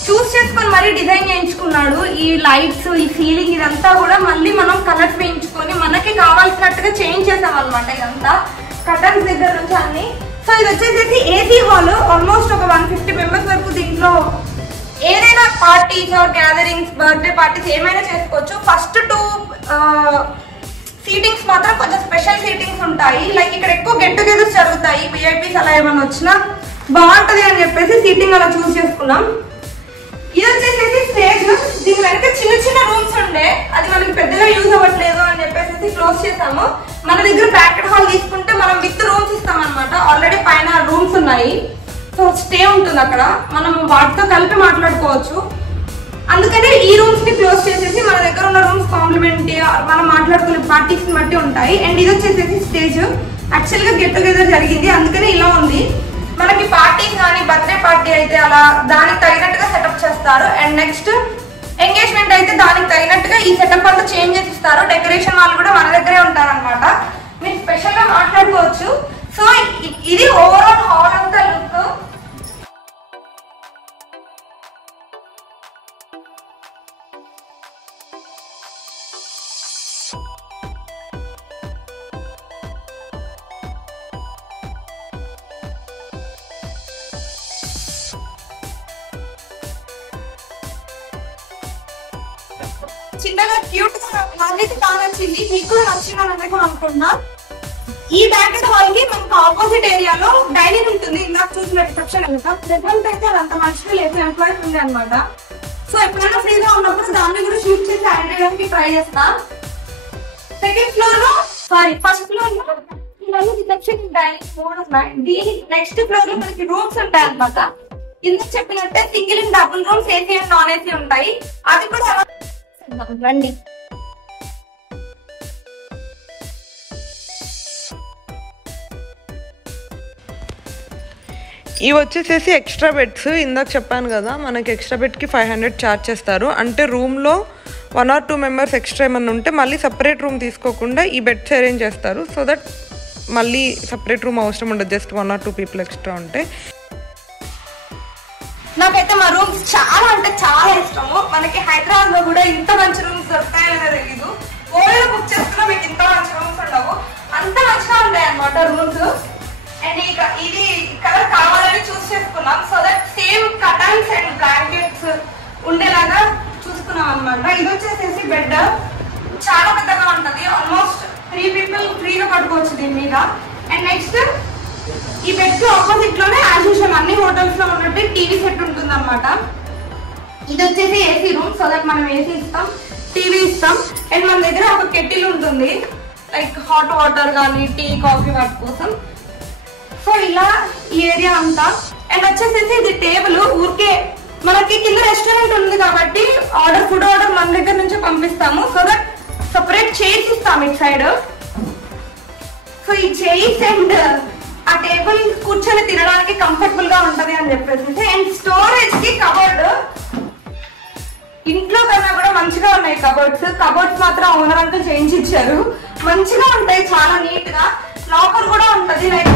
చూస్ చేసుకొని మరీ డిజైన్ చేయించుకున్నాడు. ఈ లైట్స్ ఈ సీలింగ్ ఇదంతా కూడా మళ్ళీ మనం కలర్స్ వేయించుకొని మనకి కావాల్సినట్టుగా చేంజ్ చేసాం అనమాట. ఇదంతా కర్టన్స్ దగ్గర నుంచి అన్ని. సో ఇది వచ్చేసి ఏసీ హాల్. ఆల్మోస్ట్ ఒక 150 మెంబర్స్ వరకు దీంట్లో ఏదైనా parties or gatherings birthday parties ఏమైనా చేసుకోవచ్చు. ఫస్ట్ 2 సీటింగ్స్ మాత్రం కొంచెం స్పెషల్ సీటింగ్స్ ఉంటాయి. లైక్ ఇక్కడ ఎక్కువ గెట్ టుగెదర్స్ జరుగుతాయి. విఐపీస్ అలా ఏమైనా వచ్చినా బాగుంటది అని చెప్పేసి సీటింగ్ అలా చూస్ చేసుకున్నాం. ఇది వచ్చేసి స్టేజ్. దీని వెనక చిన్న చిన్న రూమ్స్ ఉండే అది మనకి పెద్దగా యూజ్ అవ్వట్లేదు అని చెప్పేసి క్లోజ్ చేసాము. మన దగ్గర బ్యాంకెట్ హాల్ తీసుకుంటే మనం విత్ రూమ్స్ ఇస్తాం అనమాట. ఆల్రెడీ పైన రూమ్స్ ఉన్నాయి. సో స్టే ఉంటుంది అక్కడ. మనం వాటితో కలిపి మాట్లాడుకోవచ్చు. అందుకని ఈ రూమ్స్ ని క్లోజ్ చేసేసి మన దగ్గర ఉన్న రూమ్స్ కాంప్లిమెంట్ మనం మాట్లాడుకునే పార్టీస్ ని బట్టి ఉంటాయి. అండ్ ఇది వచ్చేసి స్టేజ్. యాక్చువల్ గా గెట్ టుగెదర్ జరిగింది అందుకని ఇలా ఉంది. మనకి పార్టీస్ కానీ బర్త్డే పార్టీ అయితే అలా దానికి తగినట్టుగా సెటప్ చేస్తారు. అండ్ నెక్స్ట్ ఎంగేజ్మెంట్ అయితే దానికి తగినట్టుగా ఈ సెటప్ అంతా చేంజ్ చేసి ఇస్తారు. డెకరేషన్ వాళ్ళు కూడా మన దగ్గరే ఉంటారు అనమాట. మీరు స్పెషల్ గా మాట్లాడుకోవచ్చు. సో ఇది ఓవరాల్ హాల్ అంతా లుక్. చిన్నగా క్యూట్ గా నాకైతే బాగా నచ్చింది. మీకు కూడా నచ్చిందని కూడా అనుకున్నా. ఈ బ్యాంకెట్ హాల్ కి మనకు ఆపోజిట్ ఏరియాలో డైనింగ్ ఉంటుంది. ఇందాక చూసిన రిసెప్షన్ ప్రెసెంట్ అయితే అదంత మంచిగా లేదు. ఎంప్లాయీస్ ఉంది అనమాట. సో ఎప్పుడైనా ఫ్రీగా ఉన్నప్పుడు దాన్ని కూడా షూట్ చేసి యాడ్ చేయడానికి ట్రై చేస్తా. సెకండ్ ఫ్లోర్ లో ఫస్ట్ ఫ్లోర్ లో ఇవన్నీ రిసెప్షన్ డైనింగ్ 3 ఉన్నాయి. దీని నెక్స్ట్ ఫ్లోర్ లో మనకి రూమ్స్ ఉంటాయి అనమాట. ఇందుకు చెప్పినట్టే single and double rooms AC and non AC ఉంటాయి. అది కూడా రండి. ఇవి వచ్చేసేసి ఎక్స్ట్రా బెడ్స్. ఇందాక చెప్పాను కదా మనకి ఎక్స్ట్రా బెడ్కి 500 ఛార్జ్ చేస్తారు. అంటే రూమ్లో 1 or 2 మెంబర్స్ ఎక్స్ట్రా ఏమన్నా ఉంటే మళ్ళీ సపరేట్ రూమ్ తీసుకోకుండా ఈ బెడ్స్ అరేంజ్ చేస్తారు. సో దట్ మళ్ళీ సపరేట్ రూమ్ అవసరం ఉండదు. జస్ట్ 1 or 2 పీపుల్ ఎక్స్ట్రా ఉంటే. నాకైతే మా రూమ్స్ చాలా అంటే చాలా ఇష్టము. మనకి హైదరాబాద్ లో కూడా ఇంత మంచి రూమ్స్ దొరుకుతాయో తెలీదు. ఓల్డ్ బుక్ చేసుకున్నా మీకు ఇంత మంచి రూమ్స్ ఉండవు. అంత మంచిగా ఉంటాయి అనమాట రూమ్స్. అండ్ ఇది కలర్ కావాలని చూస్ చేసుకున్నాం. So that same curtains and blankets ఉండేలాగా చూసుకున్నాం అనమాట. ఇది వచ్చేసేసి బెడ్ చాలా పెద్దగా ఉంటది. ఆల్మోస్ట్ 3 పీపుల్ ఫ్రీగా పడుకోవచ్చు దీని మీద. అండ్ నెక్స్ట్ ఈ బెడ్ ఆపోజిట్ లోనే యాజ్ యూజువల్ అన్ని హోటల్స్ లో ఉన్నట్టు టీవీ సెట్ ఉంటుంది అనమాట. ఇది వచ్చేసి ఏసీ రూమ్. సో దట్ మనం ఏసీ ఇస్తాం, టీవీ ఇస్తాం. అండ్ మన దగ్గర ఒక కెటిల్ ఉంటుంది లైక్ హాట్ వాటర్ కానీ టీ కాఫీ వాటి కోసం. సో ఇలా ఈ ఏరియా అంతా. అండ్ వచ్చేసేసి ఇది టేబుల్. ఊరికే మనకి కింద రెస్టారెంట్ ఉంది కాబట్టి ఫుడ్ ఆర్డర్ మన దగ్గర నుంచి పంపిస్తాము. సో దట్ సపరేట్ చైర్స్ ఇస్తాం ఇటు సైడ్. సో ఈ చైర్స్ అండ్ ఆ టేబుల్ కూర్చొని తినడానికి కంఫర్టబుల్ గా ఉంటది అని చెప్పేసి. అండ్ స్టోరేజ్ కి కబోర్డ్ ఇంట్లో కన్నా కూడా మంచిగా ఉన్నాయి కబోర్డ్స్. కబోర్డ్స్ మాత్రం ఓనర్ అంతా చేంజ్ ఇచ్చారు. మంచిగా ఉంటాయి, చాలా నీట్ గా. లాకర్ కూడా ఉంటది. లైక్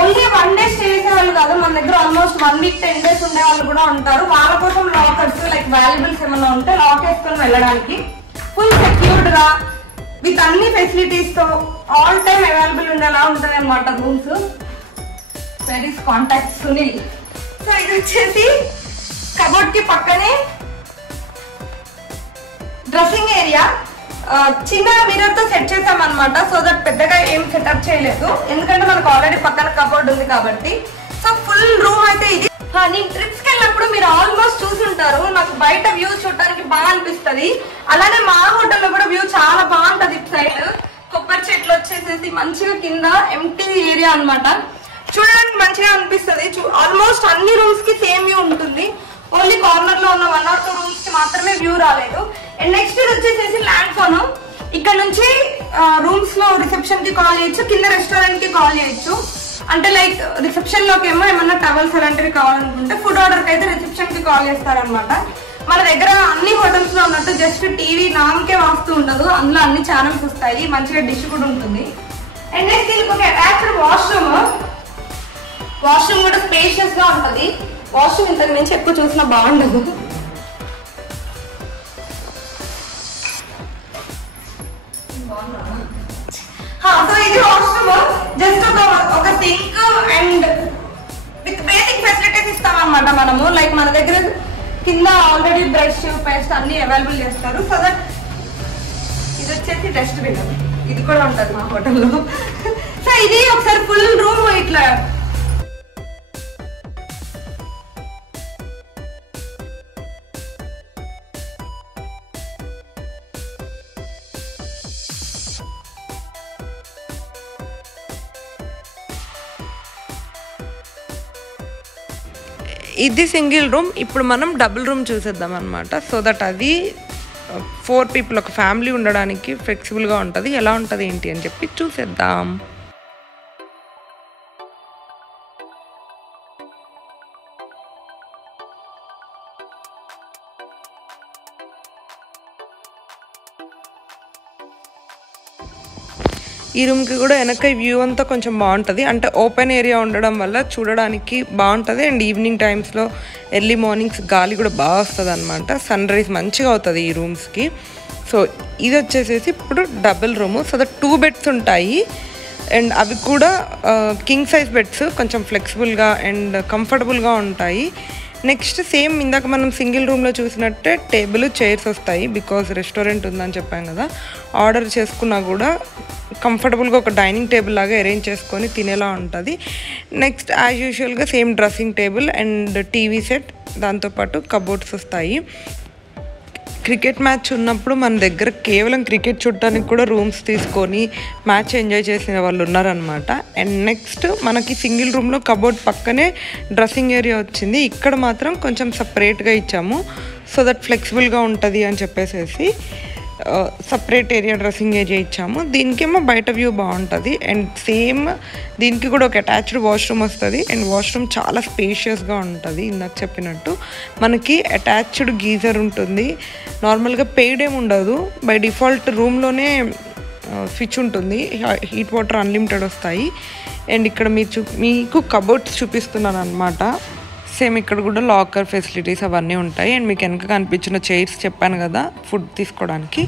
ఓన్లీ 1 day స్టే చేసే వాళ్ళు కాదు, మన దగ్గర ఆల్మోస్ట్ 1 week 10 days ఉండే వాళ్ళు కూడా ఉంటారు. వాళ్ళ కోసం లాకర్స్ లైక్ వాల్యుబుల్స్ ఏమైనా ఉంటే లాక్ వేసుకొని వెళ్ళడానికి ఫుల్ సెక్యూర్డ్ గా విత్ అన్ని ఫెసిలిటీస్ తో ఆల్ టైమ్ అవైలబుల్ ఉండేలా ఉంటది అనమాట రూమ్స్. కాంటాక్ట్ సునీల్. సో ఇది వచ్చేసి కబోర్డ్ కి పక్కనే డ్రెస్సింగ్ ఏరియా చిన్న మిర్రర్ తో సెట్ చేసాం అనమాట. సో దట్ పెద్దగా ఏం సెటప్ చేయలేదు, ఎందుకంటే మనకు ఆల్రెడీ పక్కన కబోర్డ్ ఉంది కాబట్టి. సో ఫుల్ రూమ్ అయితే ఇది. నేను ట్రిప్స్ కి వెళ్ళినప్పుడు మీరు ఆల్మోస్ట్ చూసుంటారు, నాకు బయట వ్యూ చూడడానికి బాగా అనిపిస్తుంది. అలానే మా హోటల్లో కూడా వ్యూ చాలా బాగుంటది. ఇటు సైడ్ కొబ్బరి చెట్లు వచ్చేసేసి మంచిగా కింద ఎంటీ ఏరియా అన్నమాట, చూడడానికి మంచిగా అనిపిస్తుంది. ఆల్మోస్ట్ అన్ని రూమ్స్ కి సేమ్ వ్యూ ఉంటుంది. ఓన్లీ కార్నర్ లో ఉన్న 1 or 2 రూమ్స్ కి మాత్రమే వ్యూ రాలేదు. అండ్ నెక్స్ట్ ఇది వచ్చేసేసి ల్యాండ్ ఫోన్. ఇక్కడ నుంచి రూమ్స్ లో రిసెప్షన్ కి కాల్ చేయొచ్చు, కింద రెస్టారెంట్ కి కాల్ చేయొచ్చు. అంటే లైక్ రిసెప్షన్ లోకి ఏమో ఏమన్నా టవల్స్ అలాంటివి కావాలనుకుంటే ఫుడ్ ఆర్డర్ కి అయితే రిసెప్షన్ కి కాల్ చేస్తారనమాట. మన దగ్గర అన్ని హోటల్స్ లో ఉన్నట్టు జస్ట్ టీవీ నామకే వాస్తూ ఉండదు, అందులో అన్ని ఛానల్స్ వస్తాయి, మంచిగా డిష్ కూడా ఉంటుంది. అండ్ నెక్స్ట్ దీనికి ఒక అటాచ్డ్ వాష్రూమ్ కూడా స్పేషియస్ గా ఉంటది. వాష్రూమ్ ఇంతకు మించి ఎక్కువ చూసినా బాగుండదు. సో ఇది వాష్రూమ్, జస్ట్ ఒక sink and with basic facilities ఇస్తాం అనమాట మనము. లైక్ మన దగ్గర కింద ఆల్రెడీ బ్రష్ పేస్ట్ అన్ని అవైలబుల్ చేస్తారు. సో దట్ ఇది వచ్చేసి డస్ట్బిన్, ఇది కూడా ఉంటది మా హోటల్లో. సో ఇది ఒకసారి ఫుల్ రూమ్ ఇట్లా ఇది సింగిల్ రూమ్. ఇప్పుడు మనం డబుల్ రూమ్ చూసేద్దాం అనమాట. సో దట్ అది 4 people ఒక ఫ్యామిలీ ఉండడానికి ఫ్లెక్సిబుల్గా ఉంటుంది. ఎలా ఉంటుంది ఏంటి అని చెప్పి చూసేద్దాం. ఈ రూమ్కి కూడా వెనక వ్యూ అంతా కొంచెం బాగుంటుంది, అంటే ఓపెన్ ఏరియా ఉండడం వల్ల చూడడానికి బాగుంటుంది. అండ్ ఈవినింగ్ టైమ్స్లో ఎర్లీ మార్నింగ్స్ గాలి కూడా బాగా వస్తుంది అనమాట, సన్ రైజ్ మంచిగా అవుతుంది ఈ రూమ్స్కి. సో ఇది వచ్చేసేసి ఇప్పుడు double room. So that 2 beds ఉంటాయి అండ్ అవి కూడా కింగ్ సైజ్ బెడ్స్, కొంచెం ఫ్లెక్సిబుల్గా అండ్ కంఫర్టబుల్గా ఉంటాయి. నెక్స్ట్ సేమ్ ఇందాక మనం సింగిల్ రూమ్లో చూసినట్టే టేబుల్ చైర్స్ వస్తాయి, బికాజ్ రెస్టారెంట్ ఉందని చెప్పాం కదా. ఆర్డర్ చేసుకున్నా కూడా కంఫర్టబుల్గా ఒక డైనింగ్ టేబుల్ లాగా అరేంజ్ చేసుకొని తినేలా ఉంటుంది. నెక్స్ట్ యాజ్ యూజువల్గా same dressing table and TV set, దాంతోపాటు కబోర్డ్స్ వస్తాయి. క్రికెట్ మ్యాచ్ ఉన్నప్పుడు మన దగ్గర కేవలం క్రికెట్ చూడటానికి కూడా రూమ్స్ తీసుకొని మ్యాచ్ ఎంజాయ్ చేసిన వాళ్ళు ఉన్నారనమాట. అండ్ నెక్స్ట్ మనకి సింగిల్ రూమ్లో కబోర్డ్ పక్కనే డ్రెస్సింగ్ ఏరియా వచ్చింది. ఇక్కడ మాత్రం కొంచెం సపరేట్గా ఇచ్చాము, సో దట్ ఫ్లెక్సిబుల్గా ఉంటుంది అని చెప్పేసి సపరేట్ ఏరియా డ్రెస్సింగ్ ఏరియా ఇచ్చాము. దీనికేమో బయట వ్యూ బాగుంటుంది. అండ్ సేమ్ దీనికి కూడా ఒక అటాచ్డ్ వాష్రూమ్ వస్తుంది. అండ్ వాష్రూమ్ చాలా స్పేషియస్గా ఉంటుంది. ఇందాక చెప్పినట్టు మనకి అటాచ్డ్ గీజర్ ఉంటుంది. నార్మల్గా పెయిడ్ ఏమి ఉండదు, బై డిఫాల్ట్ రూమ్లోనే స్విచ్ ఉంటుంది, హీట్ వాటర్ అన్లిమిటెడ్ వస్తాయి. అండ్ ఇక్కడ మీకు కబోర్డ్స్ చూపిస్తున్నాను అనమాట. సేమ్ ఇక్కడ కూడా లాకర్ ఫెసిలిటీస్ అవన్నీ ఉంటాయి. అండ్ మీకు వెనక కనిపించిన చైర్స్ చెప్పాను కదా ఫుడ్ తీసుకోవడానికి.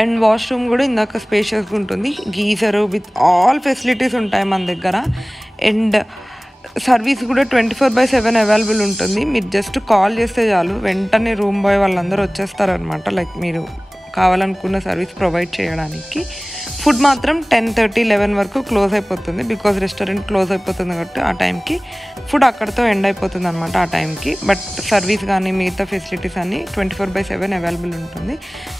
అండ్ వాష్రూమ్ కూడా ఇందాక స్పేషియస్గా ఉంటుంది, గీజరు విత్ ఆల్ ఫెసిలిటీస్ ఉంటాయి మన దగ్గర. అండ్ సర్వీస్ కూడా 24/7 అవైలబుల్ ఉంటుంది. మీరు జస్ట్ కాల్ చేస్తే చాలు, వెంటనే రూమ్ బాయ్ వాళ్ళందరూ వచ్చేస్తారనమాట, లైక్ మీరు కావాలనుకున్న సర్వీస్ ప్రొవైడ్ చేయడానికి. ఫుడ్ మాత్రం 10:30-11 వరకు క్లోజ్ అయిపోతుంది, బికాజ్ రెస్టారెంట్ క్లోజ్ అయిపోతుంది కాబట్టి ఆ టైంకి ఫుడ్ అక్కడితో ఎండ్ అయిపోతుంది అనమాట ఆ టైంకి. బట్ సర్వీస్ కానీ మిగతా ఫెసిలిటీస్ అన్నీ 24/7 అవైలబుల్ ఉంటుంది.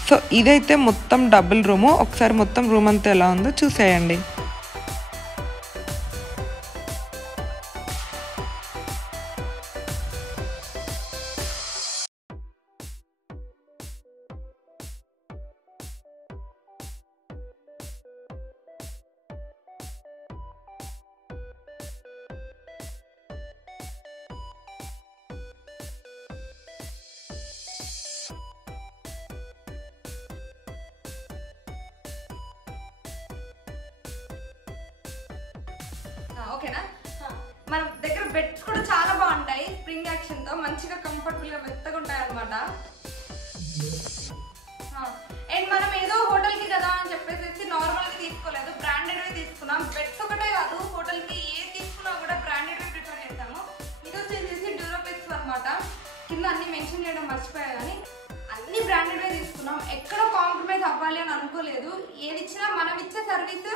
సో ఇదైతే మొత్తం డబుల్ రూము. ఒకసారి మొత్తం రూమ్ అంతా ఎలా ఉందో చూసేయండి. ఓకేనా? మన దగ్గర బెడ్స్ కూడా చాలా బాగుంటాయి, స్ప్రింగ్ యాక్షన్ తో మంచిగా కంఫర్టబుల్ గా మెత్తగా ఉంటాయి అనమాట. అండ్ మనం ఏదో హోటల్ కి కదా అని చెప్పేసి నార్మల్ గా తీసుకోలేదు, బ్రాండెడ్ తీసుకున్నాం. బెడ్స్ ఒకటే కాదు, హోటల్ కి ఏ తీసుకున్నా కూడా బ్రాండెడ్ ప్రిఫర్ చేస్తాము. ఇది వచ్చేసి డ్యూరోప్లెక్స్ అనమాట. కింద అన్ని మెన్షన్ చేయడం మర్చిపోయా, కానీ అన్ని బ్రాండెడ్వే తీసుకున్నాం. ఎక్కడ కాంప్రమైజ్ అవ్వాలి అని అనుకోలేదు. ఏది ఇచ్చినా మనం ఇచ్చే సర్వీస్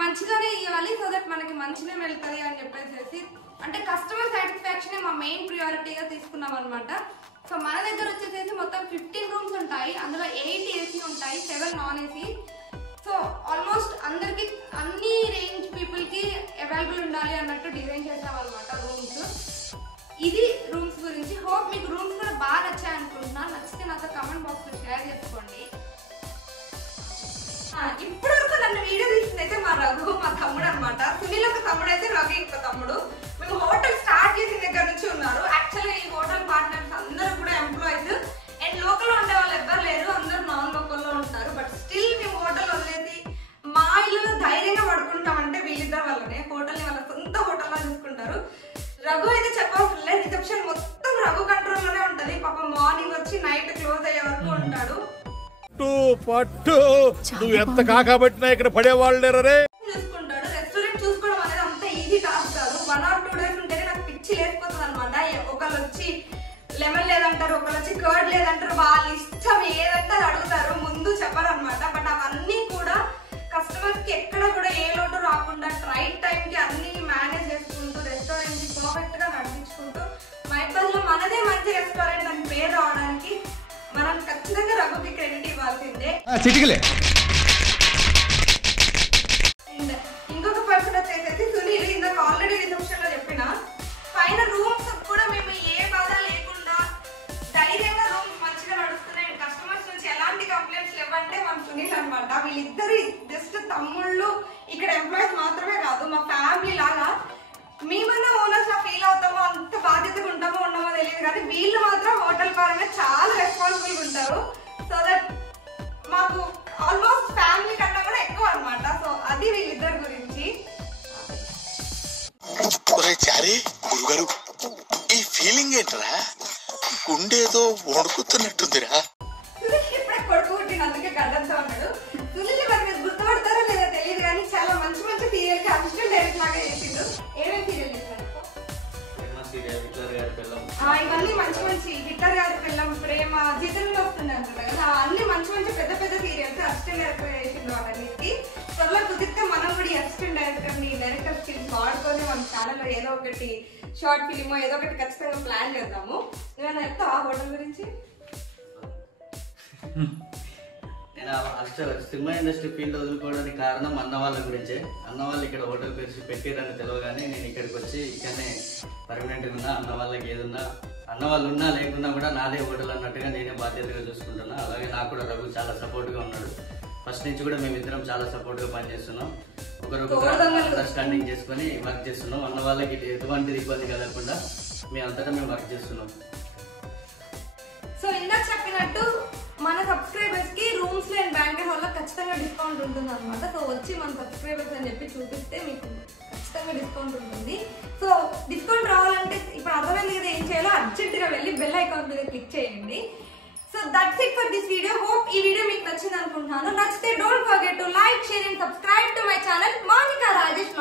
మంచిగానే ఇవ్వాలి, సో దట్ మనకి మంచిగా వెళ్తుంది అని చెప్పేసి, అంటే కస్టమర్ సాటిస్ఫాక్షన్ మా మెయిన్ ప్రియారిటీగా తీసుకున్నాం అనమాట. సో మన దగ్గర వచ్చేసేసి మొత్తం 15 రూమ్స్ ఉంటాయి. అందులో 8 ఏసీ ఉంటాయి, 7 నాన్ ఏసీ. సో ఆల్మోస్ట్ అందరికి అన్ని రేంజ్ పీపుల్ కి అవైలబుల్ ఉండాలి అన్నట్టు డిజైన్ చేసాం అనమాట రూమ్స్. ఇది రూమ్స్ గురించి. హోప్ మీకు రూమ్స్ కూడా బాగా నచ్చాయి అనుకుంటున్నాను. నచ్చితే నాతో కమెంట్ బాక్స్ లో షేర్ చేసుకోండి. ఇప్పుడు వరకు నన్ను వీడియో తీసిందైతే మా రఘు, మా తమ్ముడు అనమాట. సునీల్ ఒక తమ్ముడు అయితే, రఘు ఇంకో తమ్ముడు. మేము హోటల్ స్టార్ట్ చేసిన దగ్గర నుంచి ఉన్నారు. యాక్చువల్గా ఈ హోటల్ పార్ట్నర్స్ అందరూ కూడా ఎంప్లాయీస్ అండ్ లోకల్ లో ఉండే వాళ్ళు ఎవ్వరు లేరు, అందరూ నాన్ లోకల్ లో ఉంటారు. బట్ స్టిల్ మేము హోటల్ వదిలేసి మా ఇల్లులో ధైర్యంగా పడుకుంటామంటే వీళ్ళిద్దరు వల్లనే. హోటల్ ని వాళ్ళ సొంత హోటల్ లా చూసుకుంటారు. రఘు అయితే చెప్పవసరం లేదు, రిసెప్షన్ మొత్తం రఘు కంట్రోల్ లోనే ఉంటది. పాపం మార్నింగ్ వచ్చి నైట్ క్లోజ్ అయ్యే వరకు ఉంటాడు. పట్టు నువ్వు ఎంత కాకబట్టినా ఇక్కడ పడేవాళ్ళు చూసుకుంటాడు. రెస్టారెంట్ చూసుకోవడం అనేది అంత ఈజీ టాస్క్ కాదు. 1 or 2 days ఉంటేనే నాకు పిచ్చి లేకపోతుంది అనమాట. ఒకళ్ళు వచ్చి లెమన్ లేదంటారు, ఒకళ్ళు వచ్చి కర్డ్ లేదంటారు, వాళ్ళ ఇష్టం ఏదంటే అది అడుగుతారు, ముందు చెప్పరు అనమాట. బట్ అవన్నీ కూడా కస్టమర్స్ కి ఎక్కడ కూడా ఏ లోటు రాకుండా రైట్ టైం కి అన్ని మేనేజ్ చేసుకుంటూ రెస్టారెంట్ ని పర్ఫెక్ట్ గా నడిపించుకుంటూ మైబాద్ లో మనదే మంచి రెస్టారెంట్ అని పేరు రావడానికి మనం ఖచ్చితంగా రఘుకి క్రెడిట్ ఇవ్వాల్సిందే. ఇంకొక పర్సన్ వచ్చేసి సునీల్. ఇందాక ఆల్రెడీ రిసెప్షన్ లో చెప్పిన పైన రూమ్స్ కూడా మేము ఏ బాధ లేకుండా ధైర్యంగా రూమ్స్ మంచిగా నడుస్తున్నాయి. కస్టమర్స్ నుంచి ఎలాంటి కంప్లైంట్స్ లేవంటే మన సునీల్ అనమాట. వీళ్ళిద్దరు జస్ట్ తమ్ముళ్ళు, ఇక్కడ ఎంప్లాయీస్ మాత్రమే కాదు, మా ఫ్యామిలీ లాగా. మేమన్నా ఓనర్స్ లా ఫీల్ అవుతామో, అంత బాధ్యతగా ఉంటామో ఉండమో తెలియదు, కానీ వీళ్ళు మాత్రం హోటల్ పరంగా చాలా రెస్పాన్సిబుల్ ఉంటారు. సో దట్ మాకు ఆల్మోస్ట్ ఫ్యామిలీ కన్నా కూడా ఎక్కువ అనమాట. సో అది వీళ్ళిద్దరి గురించి. గురుగారు ఈ ఫీలింగ్ ఏంటరా, గుండేదో వణుకుతున్నట్టుందిరా. ఇప్పుడే కొడుకు పుట్టిన అందుకే గడ్డంతో ఉన్నాడు. సునీల్ మరి మీరు గుర్తుపడతారో లేదో తెలియదు, కానీ చాలా మంచి మంచి సీరియల్ కి అసిస్టెంట్ డైరెక్టర్ లాగా చేసిండు. ఏమేమి సీరియల్ చేశారు? ఇవన్నీ మంచి మంచి హిట్లర్ గారి పిల్లం, ప్రేమ, జీతంలో వస్తుంది అంటారు కదా, అన్ని మంచి మంచి పెద్ద పెద్ద సీరియల్స్ అసిస్టెంట్ డైరెక్టర్ చేసిండు. వాళ్ళన్నిటికి త్వరలో కుదిరితే మనం కూడా ఈ అసిస్టెంట్ డైరెక్టర్ స్కిల్స్ వాడుకొని మన ఛానల్లో ఏదో ఒకటి షార్ట్ ఫిలిమో ఏదో ఒకటి ఖచ్చితంగా ప్లాన్ చేద్దాము. ఏమైనా చెప్తావా హోటల్ గురించి? నేను సినిమా ఇండస్ట్రీ ఫీల్డ్ వదులుకోవడానికి కారణం అన్న వాళ్ళ గురించే. అన్న వాళ్ళు ఇక్కడ హోటల్ పెట్టిరని తెలియగానే నేను ఇక్కడికి వచ్చి ఇక్కడనే పర్మనెంట్గా ఉన్నా. అన్న వాళ్ళకి ఏదున్నా, అన్న వాళ్ళు ఉన్నా లేకున్నా కూడా నాదే హోటల్ అన్నట్టుగా నేనే బాధ్యతగా చూసుకుంటున్నా. అలాగే నాకు కూడా రఘు చాలా సపోర్ట్గా ఉన్నాడు. ఫస్ట్ నుంచి కూడా మేమిద్దరం చాలా సపోర్ట్గా పనిచేస్తున్నాం. ఒకరొకరు అండర్స్టాండింగ్ చేసుకుని వర్క్ చేస్తున్నాం. అన్న వాళ్ళకి ఎటువంటిది ఇబ్బంది కలగకుండా మేమంతటా మేము వర్క్ చేస్తున్నాం. సో ఇందాక చెప్పినట్టు మన సబ్స్క్రైబర్స్ కి రూమ్స్ లో అండ్ బ్యాంకెట్ హాల్ లో ఖచ్చితంగా డిస్కౌంట్ ఉంటుంది అనమాట. సో వచ్చి మన సబ్స్క్రైబర్స్ అని చెప్పి చూపిస్తే మీకు ఖచ్చితంగా డిస్కౌంట్ ఉంటుంది. సో డిస్కౌంట్ రావాలంటే ఇప్పుడు అర్థమైంది కదా ఏం చేయాలో, అర్జెంట్ గా వెళ్ళి బెల్ ఐకాన్ మీద క్లిక్ చేయండి. So that's it for this video. Hope ఈ వీడియో మీకు నచ్చింది అనుకుంటున్నాను. నచ్చితే don't forget to like, share and subscribe to my channel Monika Rajesh.